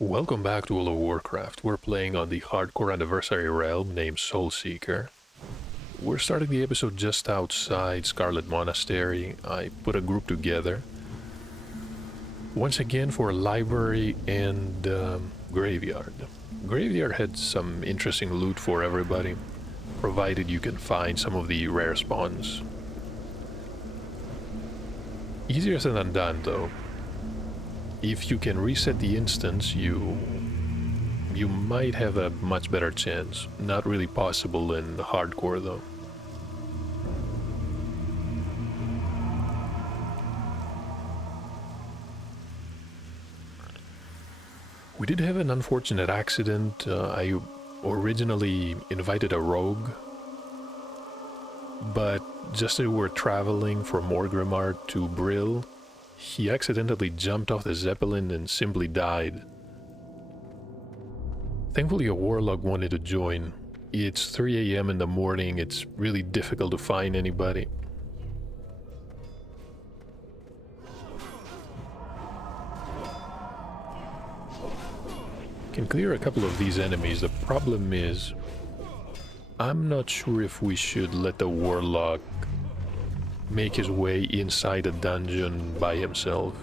Welcome back to World of Warcraft. We're playing on the hardcore anniversary realm named Soulseeker. We're starting the episode just outside Scarlet Monastery. I put a group together. Once again for a library and graveyard. Graveyard had some interesting loot for everybody, provided you can find some of the rare spawns. Easier said than done though. If you can reset the instance, you might have a much better chance. Not really possible in hardcore though. We did have an unfortunate accident. I originally invited a rogue, but just as we were traveling from Morgrimmar to Brill, he accidentally jumped off the Zeppelin and simply died. Thankfully a warlock wanted to join. It's 3 a.m. in the morning, it's really difficult to find anybody. Can clear a couple of these enemies. The problem is, I'm not sure if we should let the warlock make his way inside a dungeon by himself.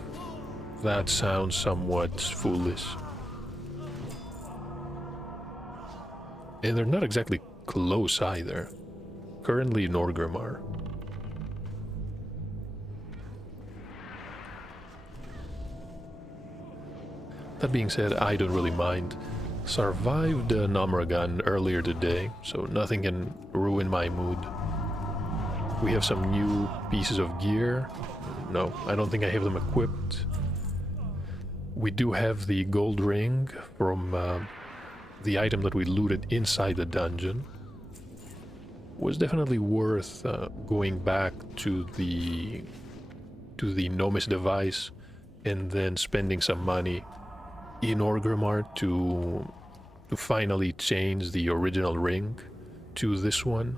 That sounds somewhat foolish. And they're not exactly close either. Currently in Orgrimmar. That being said, I don't really mind. Survived an Namragan earlier today, so nothing can ruin my mood. We have some new pieces of gear. No, I don't think I have them equipped. We do have the gold ring from the item that we looted inside the dungeon. Was definitely worth going back to the Nomis device and then spending some money in Orgrimmar to finally change the original ring to this one.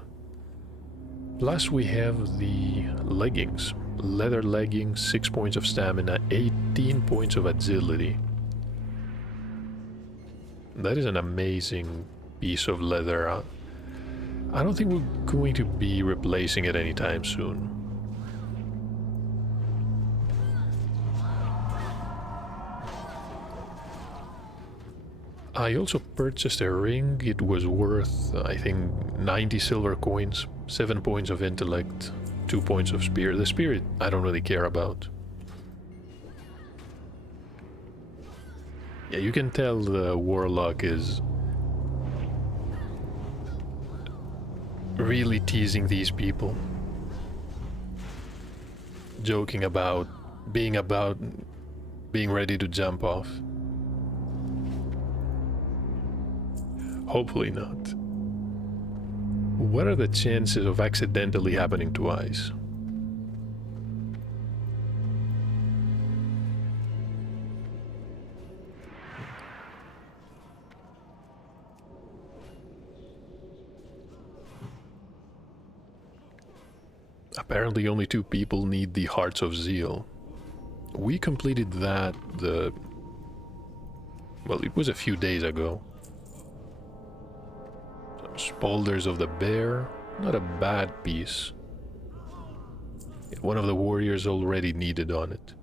Plus we have the leggings. Leather leggings, 6 points of stamina, 18 points of agility. That is an amazing piece of leather. I don't think we're going to be replacing it anytime soon. I also purchased a ring. It was worth, I think, 90 silver coins, 7 points of intellect, 2 points of spear. The spirit I don't really care about. Yeah, you can tell the warlock is really teasing these people. Joking about being ready to jump off. Hopefully not. What are the chances of accidentally happening twice? Apparently only 2 people need the Hearts of Zeal. We completed that well, it was a few days ago. Spolders of the Bear, not a bad piece. One of the warriors already needed on it.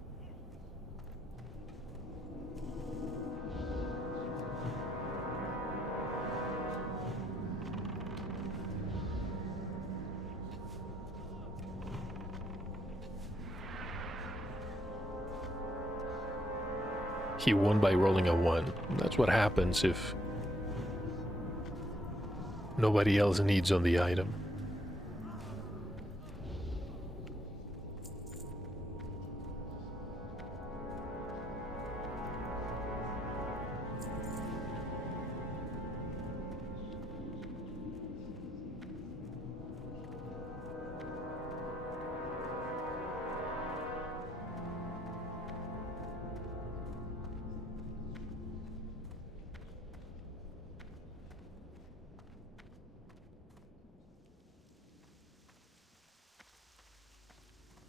He won by rolling a 1. That's what happens if nobody else needs on the item.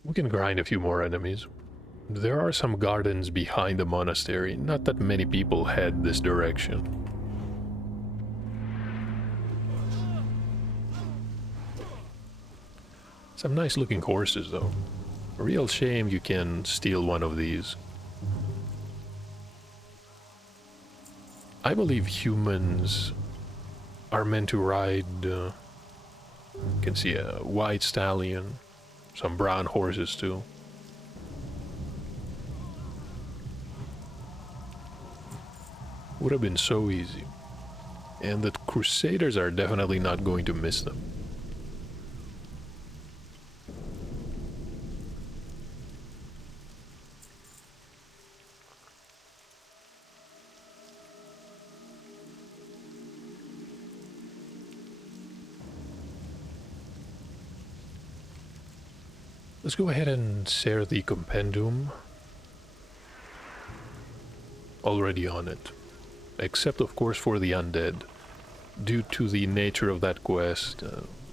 We can grind a few more enemies. There are some gardens behind the monastery. Not that many people head this direction. Some nice looking horses though. A real shame you can steal one of these. I believe humans are meant to ride... you can see a white stallion, some brown horses too. Would have been so easy. And the Crusaders are definitely not going to miss them. Let's go ahead and share the compendium. Already on it. Except of course for the undead. Due to the nature of that quest,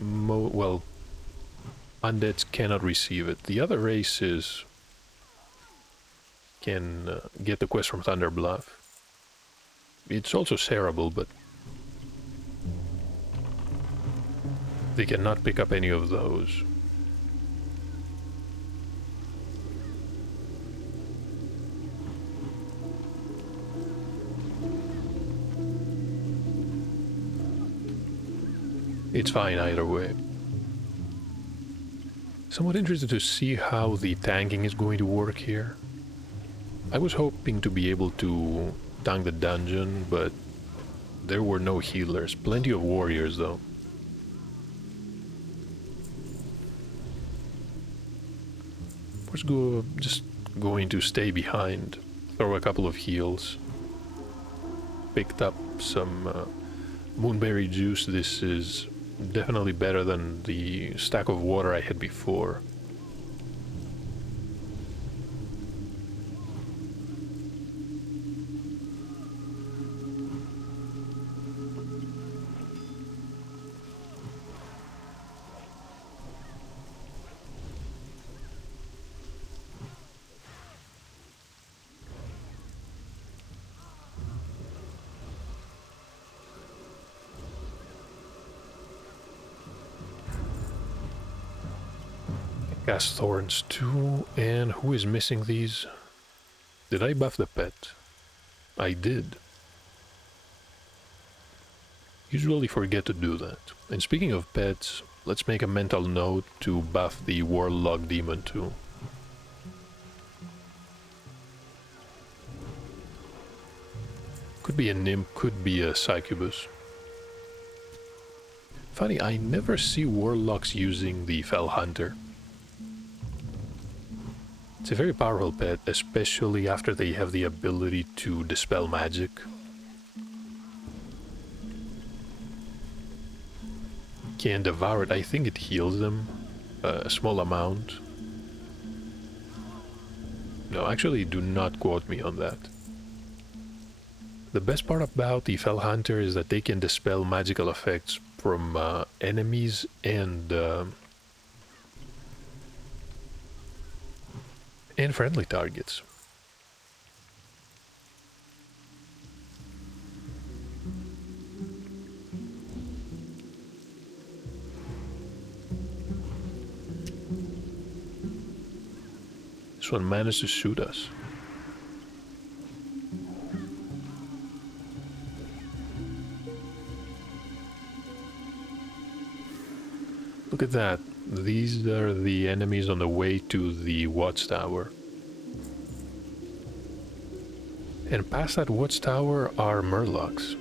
well, undeads cannot receive it. The other races can get the quest from Thunder Bluff. It's also shareable, but they cannot pick up any of those. It's fine either way. Somewhat interested to see how the tanking is going to work here. I was hoping to be able to tank the dungeon, but there were no healers. Plenty of warriors though. Just going to stay behind, throw a couple of heals. Picked up some moonberry juice. This is definitely better than the stack of water I had before. Cast Thorns too, and who is missing these? Did I buff the pet? I did. Usually forget to do that. And speaking of pets, let's make a mental note to buff the Warlock Demon too. Could be a nymph, could be a succubus. Funny, I never see warlocks using the Fell Hunter. It's a very powerful pet, especially after they have the ability to dispel magic. Can devour it. I think it heals them a small amount. No, actually, do not quote me on that. The best part about the Fell Hunter is that they can dispel magical effects from enemies and friendly targets. This one managed to shoot us. Look at that. These are the enemies on the way to the watchtower. And past that watchtower are murlocs.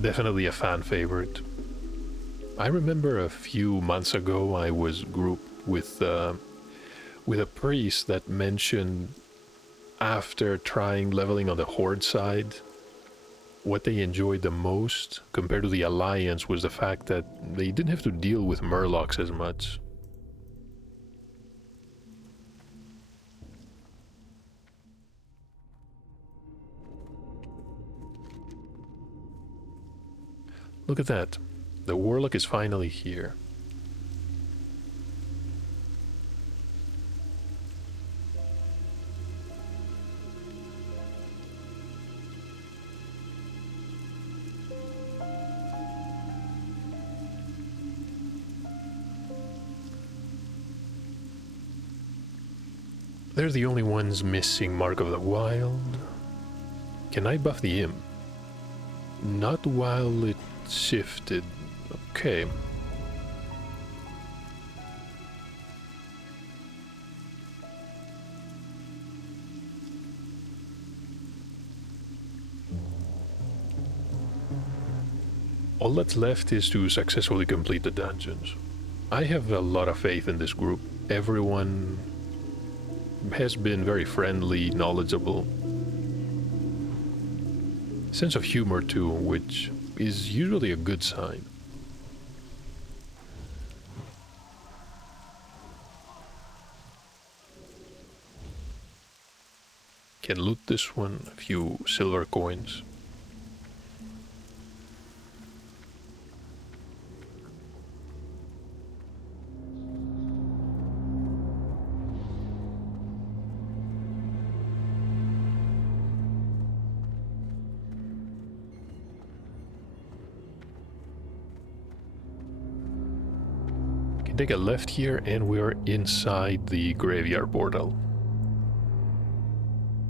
Definitely a fan favorite. I remember a few months ago I was grouped with a priest that mentioned after trying leveling on the Horde side, what they enjoyed the most compared to the Alliance was the fact that they didn't have to deal with murlocs as much. Look at that. The Warlock is finally here. They're the only ones missing Mark of the Wild. Can I buff the imp? Not while it shifted. Okay. All that's left is to successfully complete the dungeons. I have a lot of faith in this group. Everyone has been very friendly, knowledgeable. Sense of humor too, which is usually a good sign. Can loot this one, a few silver coins. Take a left here and we're inside the graveyard portal.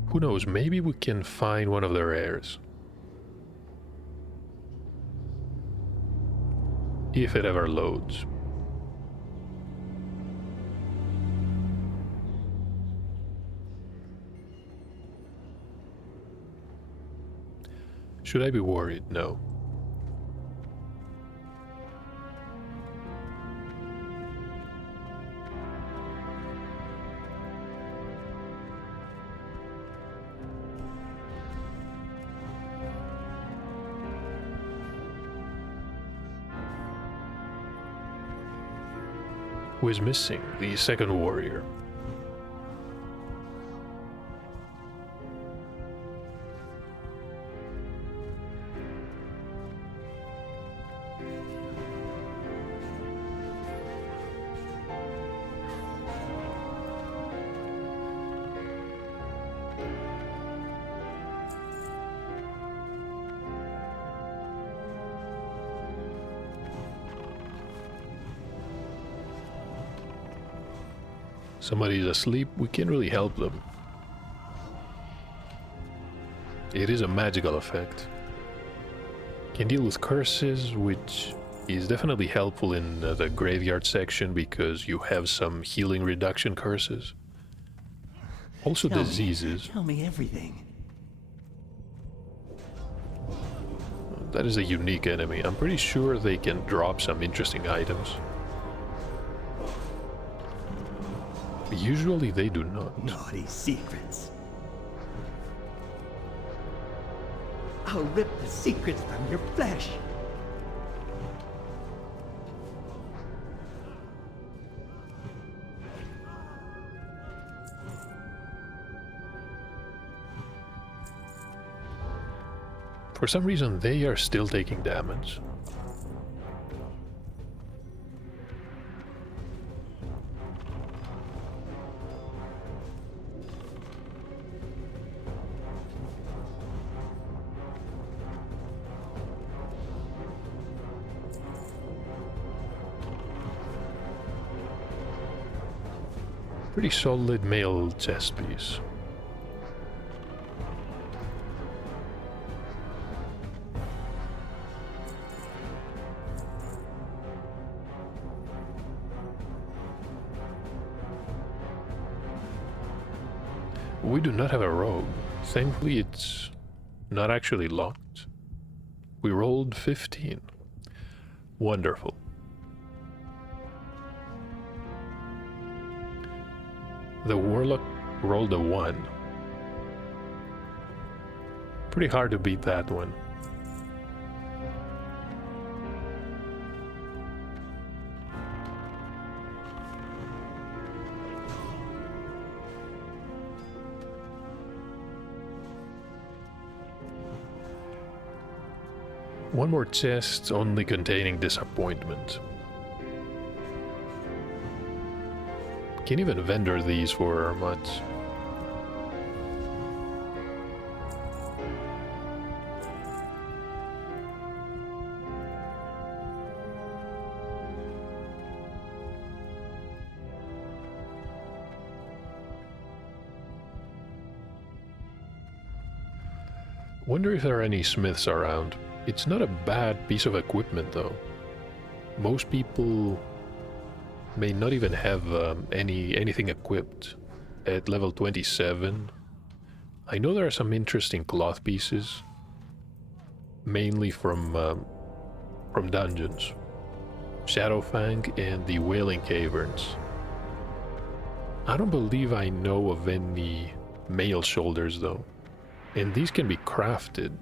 Who knows, maybe we can find one of their heirs. If it ever loads. Should I be worried? No. Who is missing? The second warrior. Somebody's asleep, we can't really help them. It is a magical effect. Can deal with curses, which is definitely helpful in the graveyard section because you have some healing reduction curses. Also diseases. Tell me everything. That is a unique enemy. I'm pretty sure they can drop some interesting items. Usually they do not. Naughty secrets. I'll rip the secrets from your flesh. For some reason they are still taking damage. Pretty solid male chest piece. We do not have a rogue. Thankfully it's not actually locked. We rolled 15. Wonderful. The warlock rolled a 1. Pretty hard to beat that one. One more chest, only containing disappointment. Can't even vendor these for much. Wonder if there are any smiths around. It's not a bad piece of equipment though. Most people may not even have anything equipped at level 27. I know there are some interesting cloth pieces, mainly from dungeons. Shadowfang and the Wailing Caverns. I don't believe I know of any mail shoulders though. And these can be crafted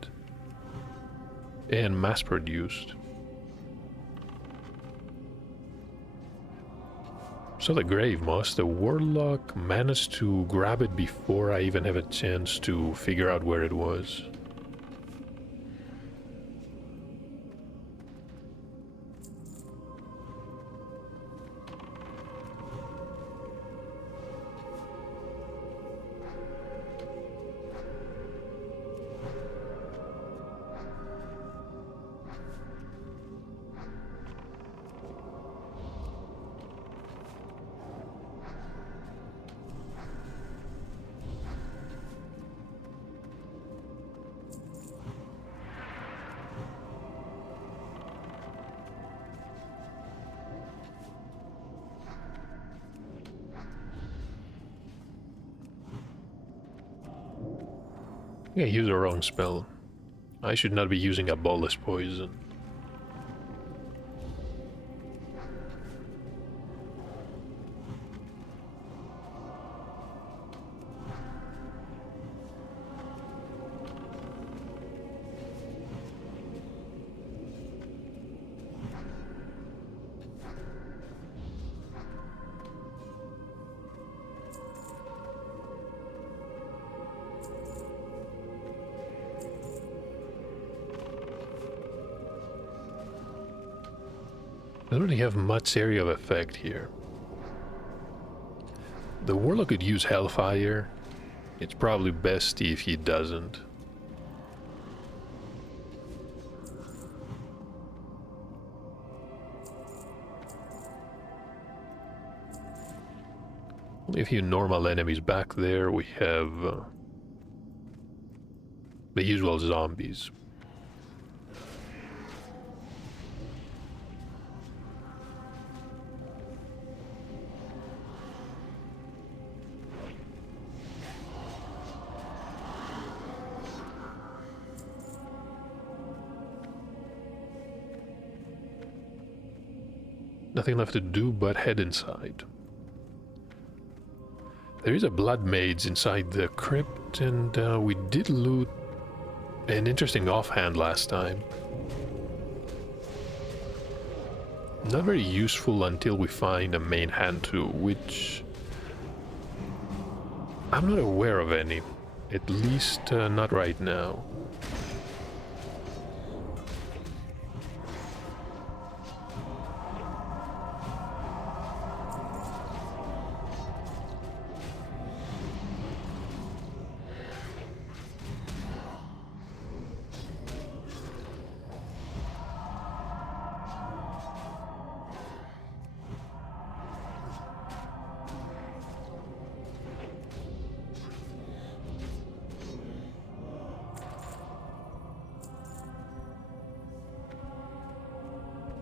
and mass-produced. So the grave moss, the warlock managed to grab it before I even have a chance to figure out where it was. Yeah, use the wrong spell. I should not be using a bolus poison. I don't really have much area of effect here. The warlock could use Hellfire. It's probably best if he doesn't. Only a few normal enemies back there. We have the usual zombies. Nothing left to do but head inside. There is a blood mage inside the crypt, and we did loot an interesting offhand last time. Not very useful until we find a main hand too, which I'm not aware of any. At least not right now.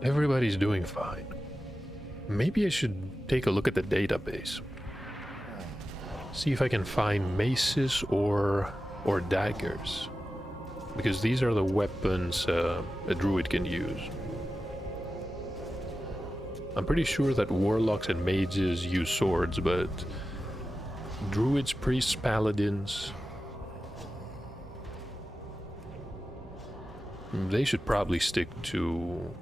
Everybody's doing fine. Maybe I should take a look at the database. See if I can find maces or daggers. Because these are the weapons a druid can use. I'm pretty sure that warlocks and mages use swords, but druids, priests, paladins, they should probably stick to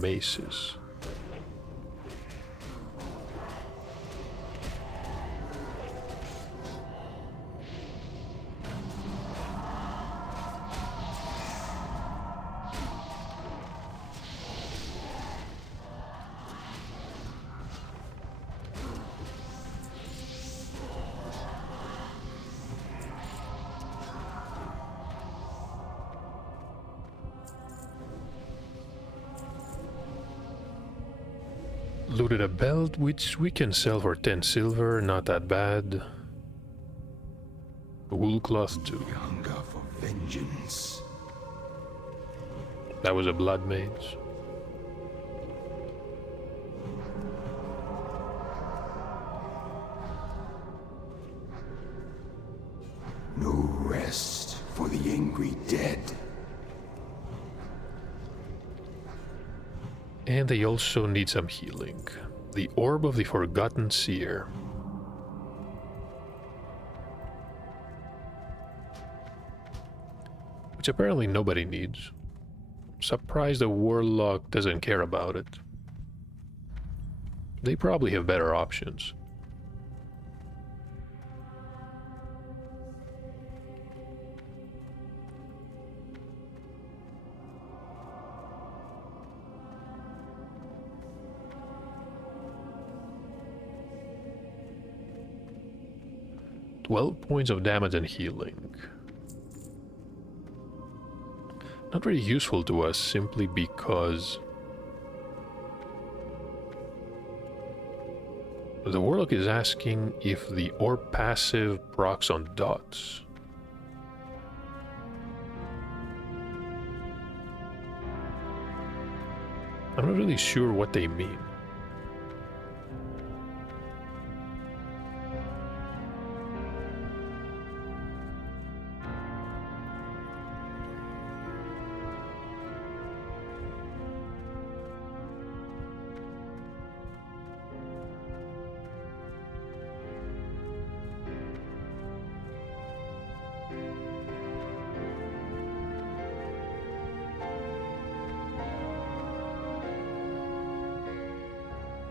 maces. Looted a belt, which we can sell for 10 silver, not that bad. Wool cloth too. Hunger for vengeance. That was a blood mage. No rest for the angry dead. And they also need some healing. The Orb of the Forgotten Seer. Which apparently nobody needs. Surprised the Warlock doesn't care about it. They probably have better options. Points of damage and healing. Not very useful to us simply because the Warlock is asking if the orb passive procs on dots. I'm not really sure what they mean.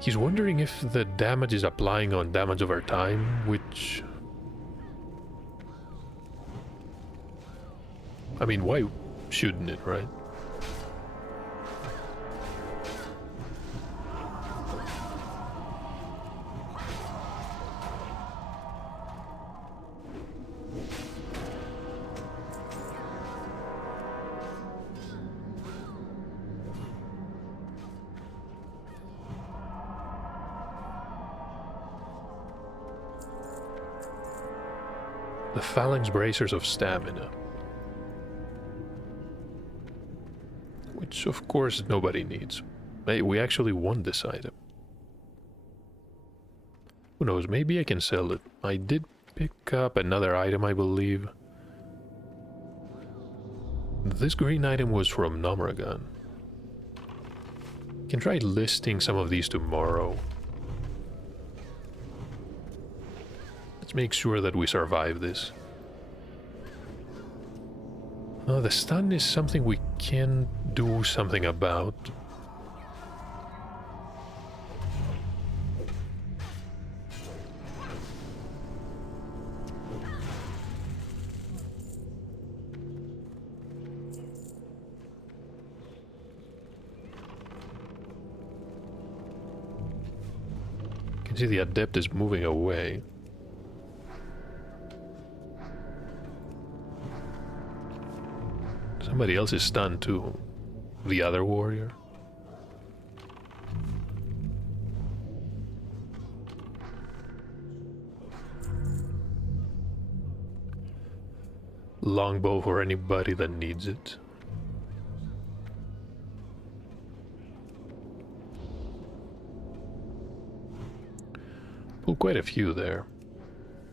He's wondering if the damage is applying on damage over time, which... I mean, why shouldn't it, right? The Phalanx Bracers of Stamina. Which, of course, nobody needs. Hey, we actually won this item. Who knows, maybe I can sell it. I did pick up another item, I believe. This green item was from Nomragan. Can try listing some of these tomorrow. Let's make sure that we survive this. The stun is something we can do something about. You can see the Adept is moving away. Somebody else is stunned too. The other warrior. Longbow for anybody that needs it. Pulled quite a few there.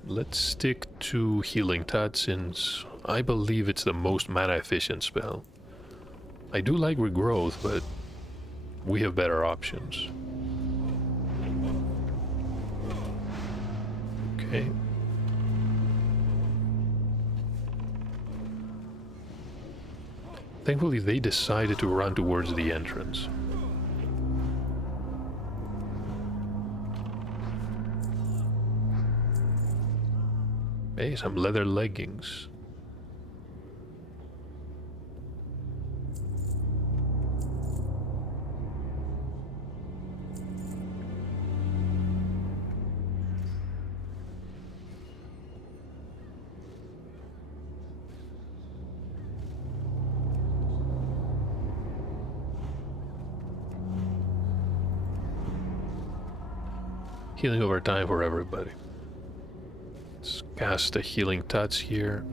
Let's stick to Healing Touch since I believe it's the most mana efficient spell. I do like Regrowth, but we have better options. Okay. Thankfully they decided to run towards the entrance. Hey, some leather leggings. Healing over time for everybody. Let's cast a healing touch here.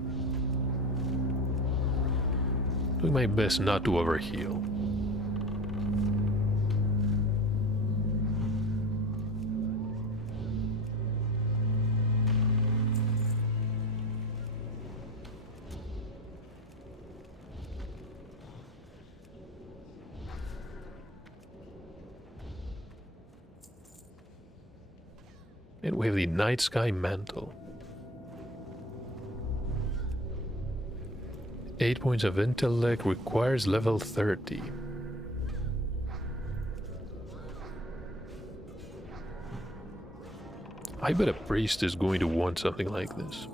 Doing my best not to overheal. And we have the Night Sky Mantle. 8 points of intellect, requires level 30. I bet a priest is going to want something like this.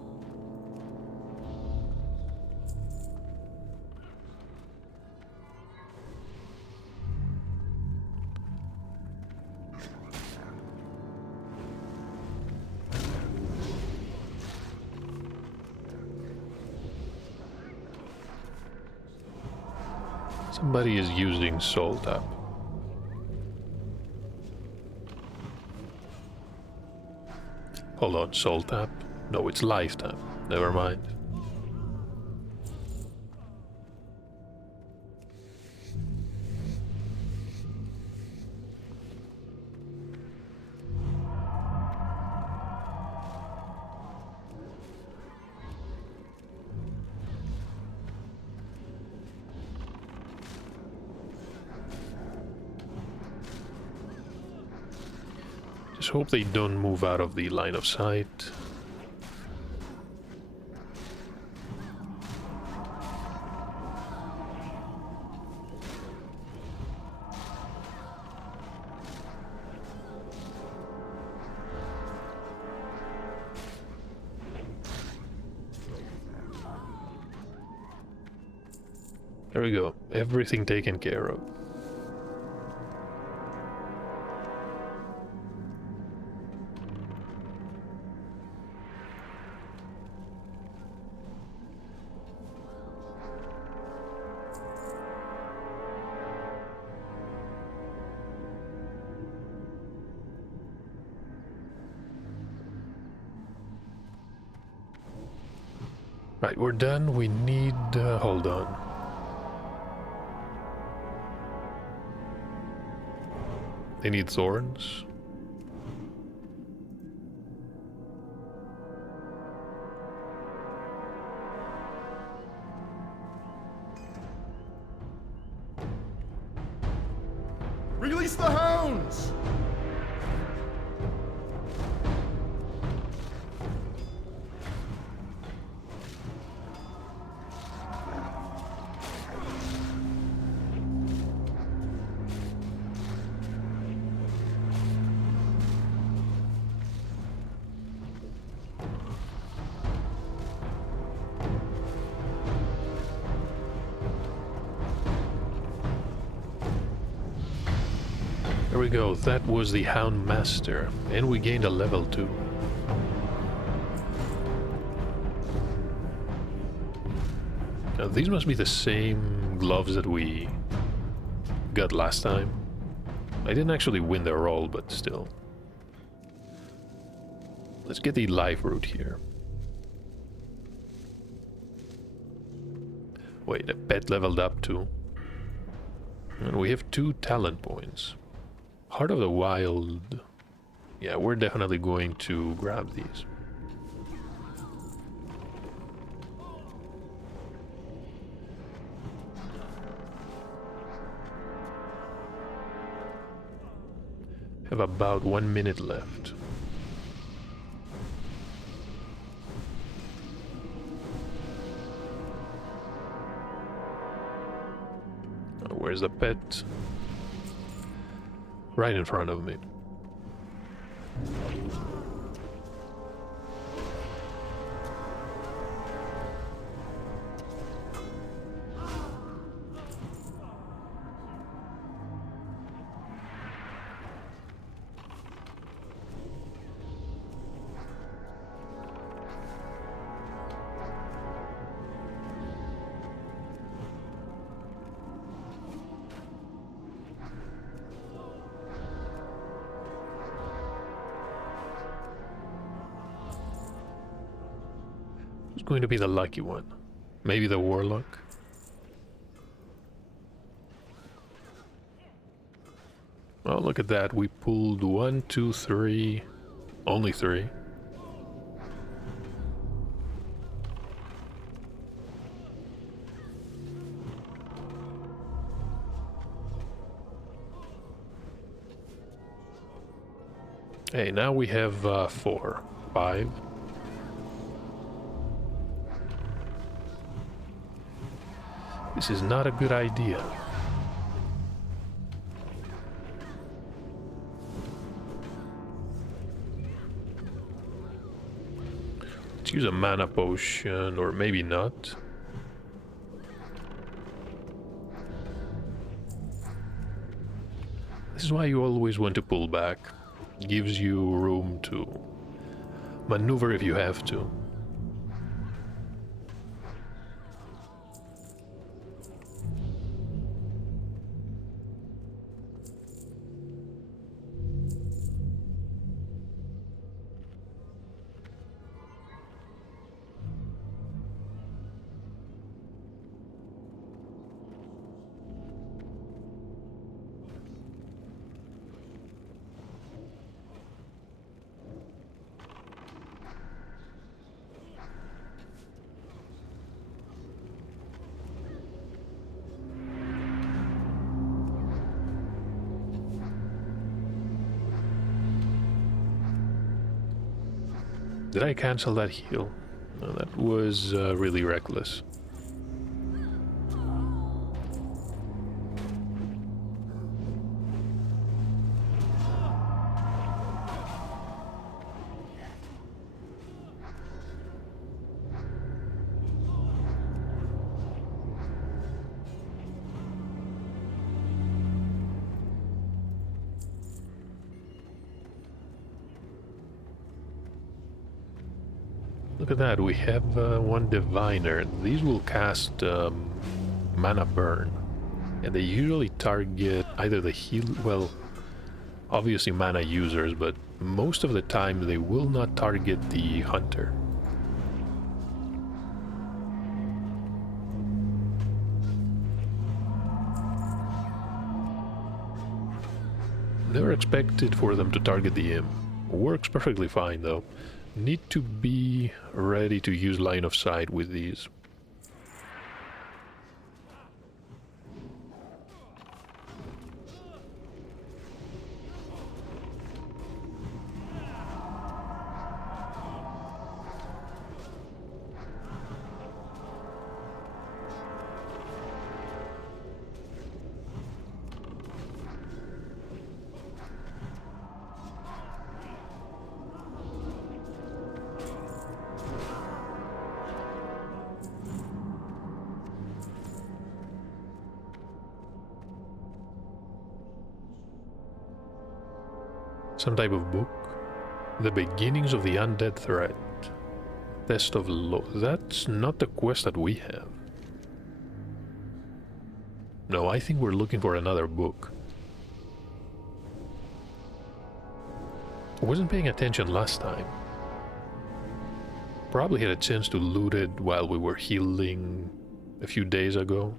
Somebody is using Soul Tap. Hold on, Soul Tap? No, it's Life Tap. Never mind. Just hope they don't move out of the line of sight. There we go. Everything taken care of. Right, we're done. We need... hold on. They need thorns. Release the hounds! There we go, that was the Hound Master, and we gained a level 2. Now these must be the same gloves that we got last time. I didn't actually win the roll, but still. Let's get the life root here. Wait, a pet leveled up too. And we have 2 talent points. Heart of the Wild. Yeah, we're definitely going to grab these. Have about 1 minute left. Where's the pet? Right in front of me. Who's going to be the lucky one? Maybe the warlock? Oh, look at that. We pulled 1, 2, 3. Only 3. Hey, now we have 4, 5. This is not a good idea. Let's use a mana potion, or maybe not. This is why you always want to pull back. Gives you room to maneuver if you have to. Did I cancel that heal? No, that was really reckless. Look at that, we have one diviner. These will cast mana burn, and they usually target either the heal, well, obviously mana users, but most of the time they will not target the hunter. Never expected for them to target the imp. Works perfectly fine though. Need to be ready to use line of sight with these. Some type of book. The beginnings of the undead threat. Test of law. That's not the quest that we have. No, I think we're looking for another book. I wasn't paying attention last time. Probably had a chance to loot it while we were healing a few days ago.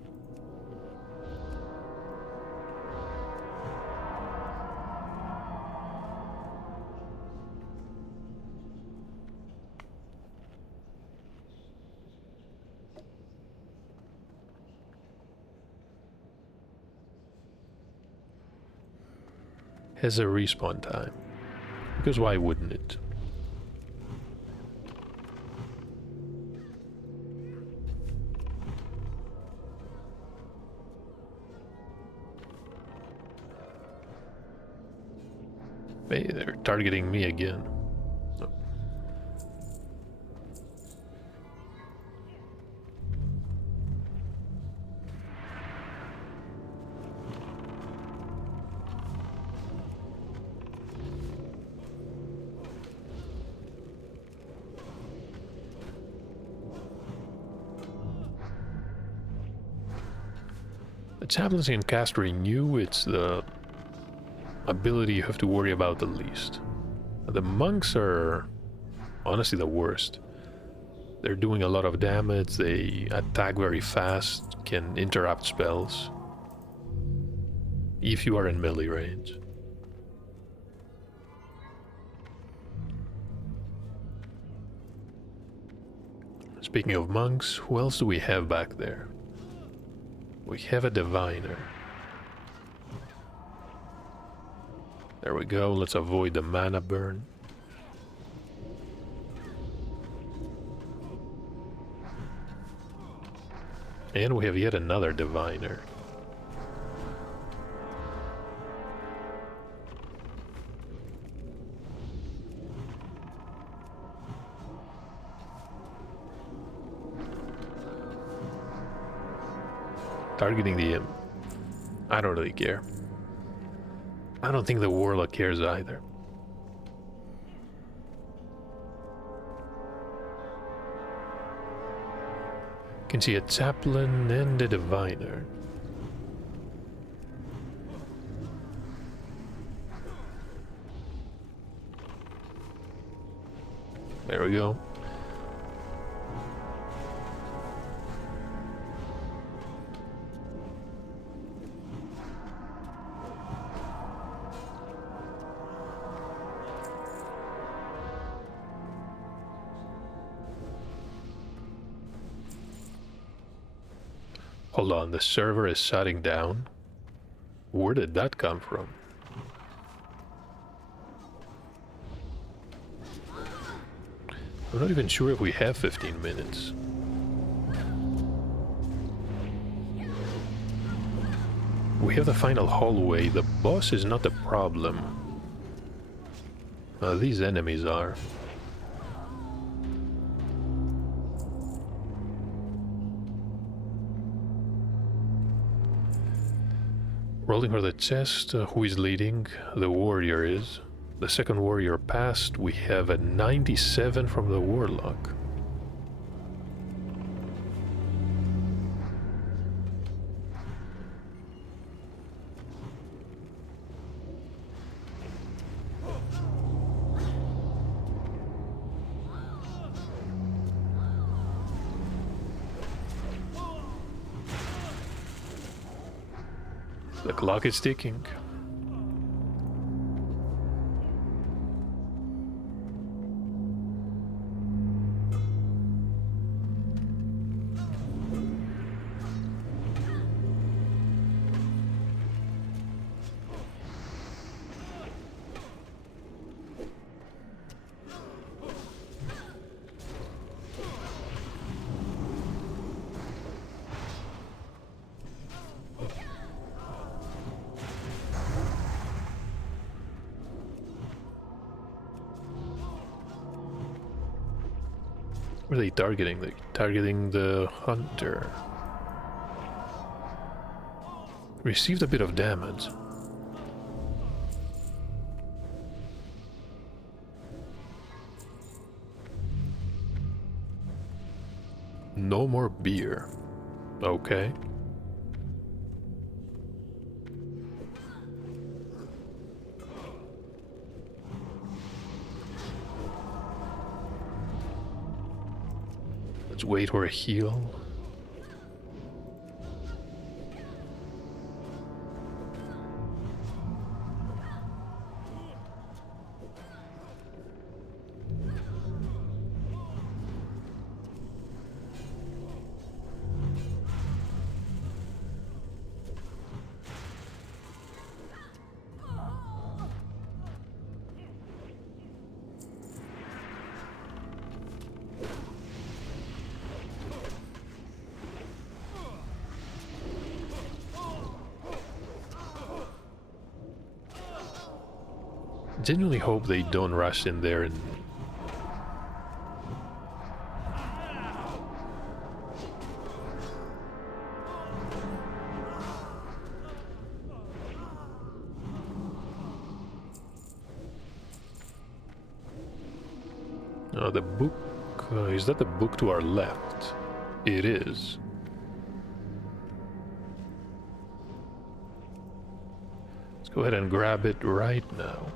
Has a respawn time. Because why wouldn't it? Hey, they're targeting me again. No. The chaplaincy and cast renew, it's the ability you have to worry about the least. The monks are honestly the worst. They're doing a lot of damage, they attack very fast, can interrupt spells. If you are in melee range. Speaking of monks, who else do we have back there? We have a diviner. There we go, let's avoid the mana burn. And we have yet another diviner. Targeting the imp. I don't really care. I don't think the warlock cares either. Can see a chaplain and a diviner. There we go. Hold on, the server is shutting down? Where did that come from? I'm not even sure if we have 15 minutes. We have the final hallway. The boss is not the problem. These enemies are. Rolling for the chest, who is leading? The warrior is. The second warrior passed, we have a 97 from the warlock. The clock is ticking. What are they targeting? They're targeting the hunter. Received a bit of damage. No more beer. Okay. Let's wait for a heal. Genuinely hope they don't rush in there and the book, is that the book to our left? It is. Let's go ahead and grab it right now.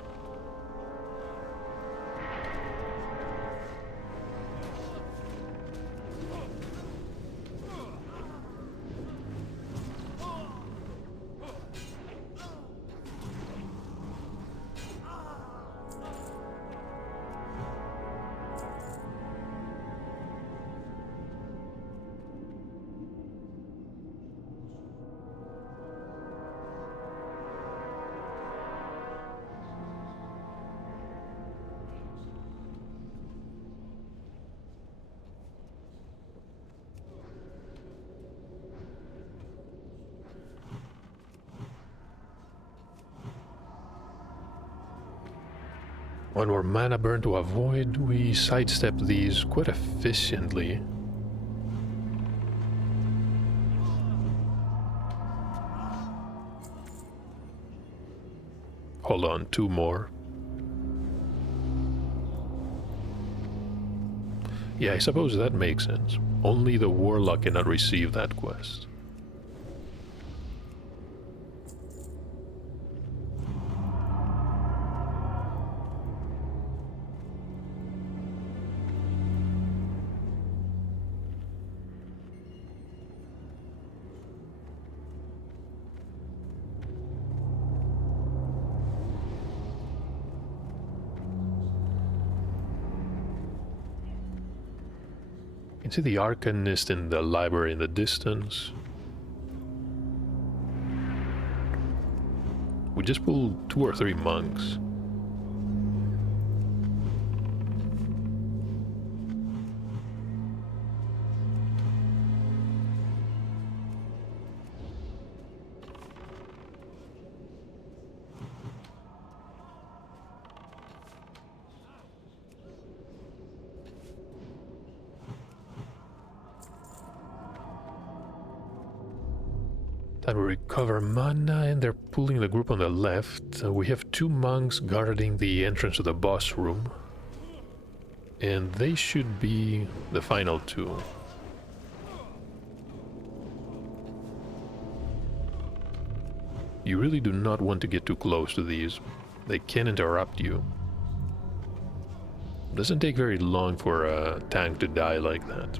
One more mana burn to avoid. We sidestep these quite efficiently. Hold on, 2 more. Yeah, I suppose that makes sense. Only the Warlock cannot receive that quest. You can see the Arcanist in the library in the distance. We just pulled 2 or 3 monks. Time to recover mana, and they're pulling the group on the left. We have 2 monks guarding the entrance to the boss room. And they should be the final 2. You really do not want to get too close to these. They can interrupt you. It doesn't take very long for a tank to die like that.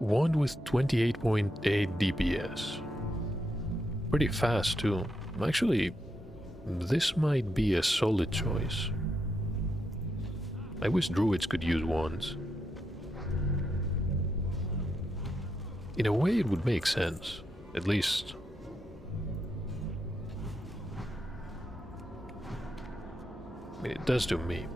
Wand with 28.8 DPS. Pretty fast too. Actually, this might be a solid choice. I wish druids could use wands. In a way it would make sense, at least. I mean, it does to me.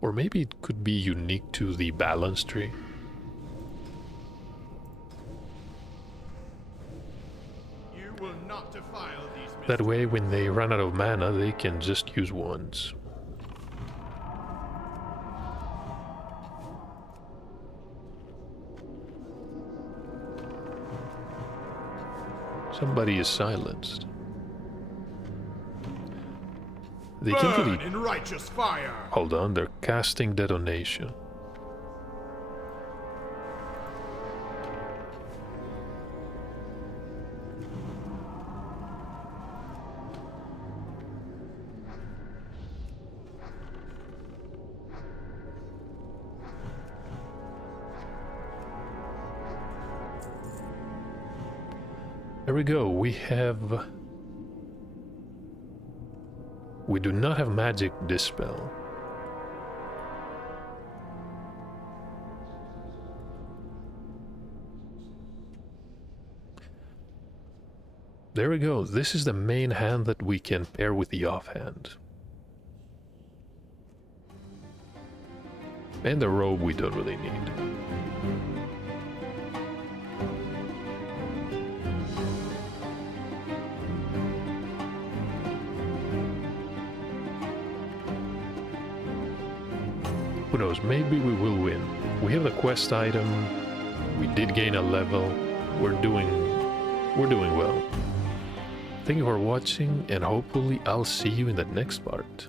Or maybe it could be unique to the balance tree. You will not defile these That way, when they run out of mana, they can just use wands. Somebody is silenced. They can't Burn really... in righteous fire. Hold on, they're casting detonation. There we go, we do not have magic dispel. There we go, this is the main hand that we can pair with the offhand. And the robe we don't really need. Who knows, maybe we will win. We have a quest item, we did gain a level, we're doing well. Thank you for watching, and hopefully I'll see you in the next part.